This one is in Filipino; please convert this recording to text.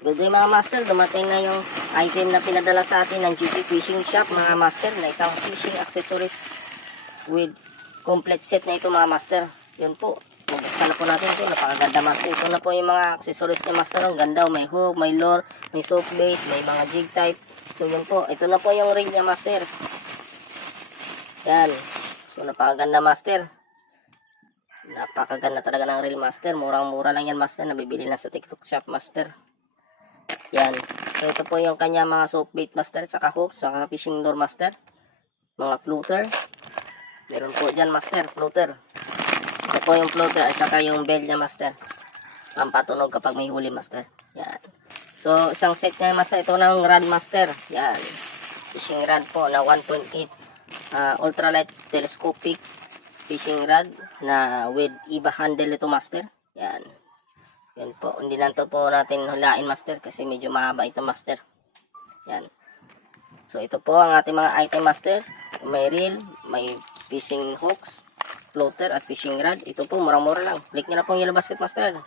Good day mga master, dumating na yung item na pinadala sa atin ng GP Fishing Shop mga master, na isang fishing accessories with complete set na ito mga master. Yun po, bubuksan na po natin ito, napakaganda master. Ito na po yung mga accessories ni master, ang ganda, may hook, may lure, may soap bait, may mga jig type. So yun po, ito na po yung ring niya master. Yan, so napakaganda master. Napakaganda talaga ng reel master, murang-mura lang yan master, nabibili na sa TikTok shop master. Yan. So, ito po yung kanya mga soap bait master, saka hooks, saka fishing lure master. Mga floater. Meron po dyan master, floater. Ito po yung floater at saka yung bell niya master. Pampatunog kapag may huli master. Yan. So, isang set niya master. Ito na yung rod master. Yan. Fishing rod po na 1.8 ultralight telescopic fishing rod na with IBA handle ito master. Yan. Yan po, hindi lang to po natin hulain master kasi medyo mahaba ito master. Yan. So ito po ang ating mga item master. May reel, may fishing hooks, floater at fishing rod. Ito po, murang-mura lang. Click nyo na po yung yellow basket master.